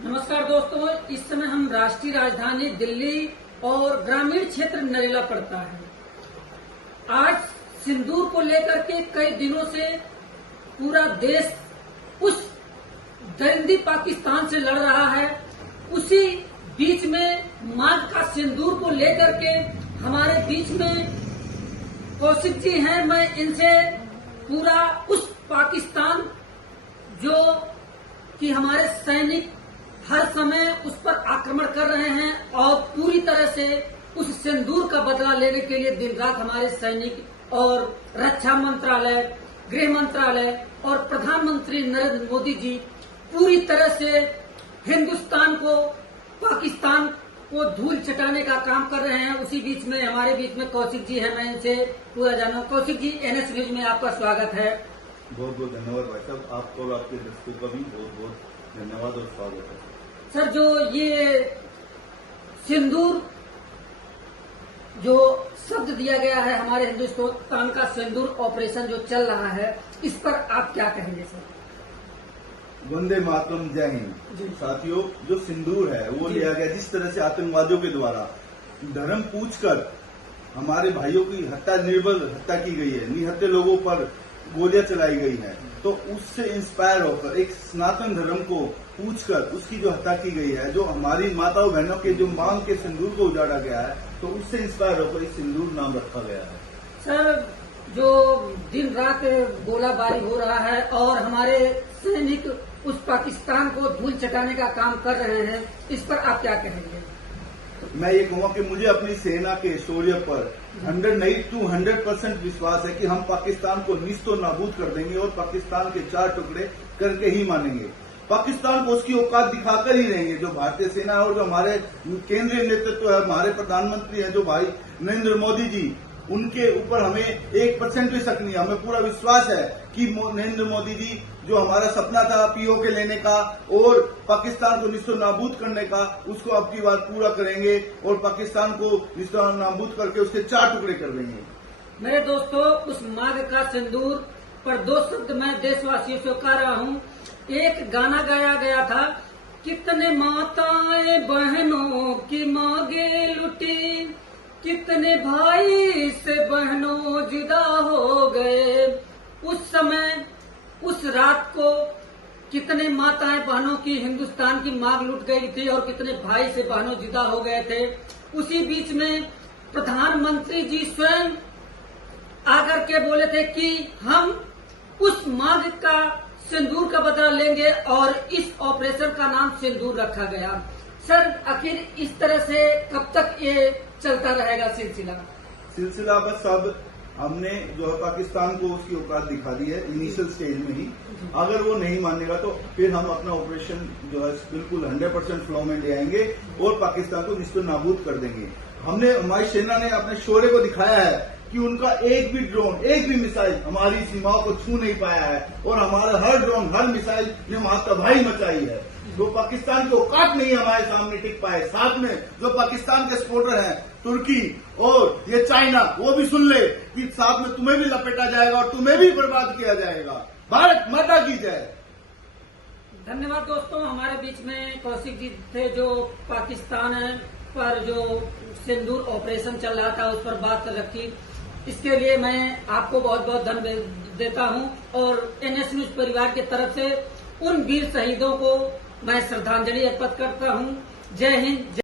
नमस्कार दोस्तों, इस समय हम राष्ट्रीय राजधानी दिल्ली और ग्रामीण क्षेत्र नरेला पड़ता है। आज सिंदूर को लेकर के कई दिनों से पूरा देश उस दरिंदी पाकिस्तान से लड़ रहा है। उसी बीच में मांग का सिंदूर को लेकर के हमारे बीच में कौशिक जी हैं। मैं इनसे पूरा उस पाकिस्तान जो कि हमारे सैनिक हर समय उस पर आक्रमण कर रहे हैं और पूरी तरह से उस सिंदूर का बदला लेने के लिए दिन रात हमारे सैनिक और रक्षा मंत्रालय, गृह मंत्रालय और प्रधानमंत्री नरेंद्र मोदी जी पूरी तरह से हिंदुस्तान को, पाकिस्तान को धूल चटाने का काम कर रहे हैं। उसी बीच में हमारे बीच में कौशिक जी है। मैं इनसे पूरा जानूं। कौशिक जी, एनएस न्यूज में आपका स्वागत है। बहुत बहुत धन्यवाद भाई साहब, आपको और आपके दर्शकों का भी बहुत बहुत धन्यवाद और स्वागत है। सर, जो ये सिंदूर जो शब्द दिया गया है, हमारे हिंदुस्तान का सिंदूर ऑपरेशन जो चल रहा है, इस पर आप क्या कहेंगे सर? वंदे मातरम, जय हिंद। साथियों, जो सिंदूर है वो लिया गया जिस तरह से आतंकवादियों के द्वारा धर्म पूछकर हमारे भाइयों की हत्या, निर्बल हत्या की गई है, निहत्थे लोगों पर गोलियां चलाई गई है, तो उससे इंस्पायर होकर एक सनातन धर्म को पूछकर उसकी जो हत्या की गई है, जो हमारी माताओं बहनों के जो मांग के सिंदूर को उजाड़ा गया है, तो उससे इंस्पायर होकर इस सिंदूर नाम रखा गया है। सर, जो दिन रात गोलाबारी हो रहा है और हमारे सैनिक उस पाकिस्तान को धूल चटाने का काम कर रहे हैं, इस पर आप क्या कहेंगे? मैं ये कहूँगा कि मुझे अपनी सेना के शौर्य पर 100% विश्वास है कि हम पाकिस्तान को निस्तो नाबूद कर देंगे और पाकिस्तान के 4 टुकड़े करके ही मानेंगे। पाकिस्तान को उसकी औकात दिखाकर ही रहेंगे। जो भारतीय सेना है और जो हमारे केंद्रीय नेतृत्व है, हमारे प्रधानमंत्री हैं जो भाई नरेंद्र मोदी जी, उनके ऊपर हमें 1% भी शक नहीं है। हमें पूरा विश्वास है कि नरेंद्र मोदी जी जो हमारा सपना था पीओके लेने का और पाकिस्तान को निस्तो नाबूद करने का, उसको अब की बार पूरा करेंगे और पाकिस्तान को निस्तो नाबूद करके उसके 4 टुकड़े कर देंगे। मेरे दोस्तों, उस मांग का सिंदूर पर 2 शब्द मैं देशवासियों से कह रहा हूँ। एक गाना गाया गया था, कितने माताएं बहनों की मांगे लुटी, कितने भाई से बहनों जुदा हो गए। उस समय, उस रात को कितने माताएं बहनों की हिंदुस्तान की मांग लुट गई थी और कितने भाई से बहनों जुदा हो गए थे। उसी बीच में प्रधानमंत्री जी स्वयं आकर के बोले थे कि हम उस मांग का सिंदूर का बदला लेंगे और इस ऑपरेशन का नाम सिंदूर रखा गया। सर, आखिर इस तरह से कब तक ये चलता रहेगा सिलसिला? बस अब हमने जो है पाकिस्तान को उसकी औकात दिखा दी है इनिशियल स्टेज में ही। अगर वो नहीं मानेगा तो फिर हम अपना ऑपरेशन जो है बिल्कुल 100% फ्लो में ले आएंगे और पाकिस्तान को निस्तो नाबूद कर देंगे। हमारी सेना ने अपने शौर्य को दिखाया है कि उनका एक भी ड्रोन, एक भी मिसाइल हमारी सीमाओं को छू नहीं पाया है और हमारा हर ड्रोन, हर मिसाइल ने वहां तबाही मचाई है। जो पाकिस्तान की औकात नहीं हमारे सामने टिक पाए। साथ में जो पाकिस्तान के सपोर्टर हैं, तुर्की और ये चाइना, वो भी सुन ले कि साथ में तुम्हें भी लपेटा जाएगा और तुम्हें भी बर्बाद किया जाएगा। भारत माता की जय। धन्यवाद दोस्तों। हमारे बीच में कौशिक जी थे जो पाकिस्तान पर जो सिंदूर ऑपरेशन चल रहा था उस पर बात रखी। इसके लिए मैं आपको बहुत बहुत धन्यवाद देता हूं और एनएस न्यूज परिवार की तरफ से उन वीर शहीदों को मैं श्रद्धांजलि अर्पित करता हूं। जय हिंद।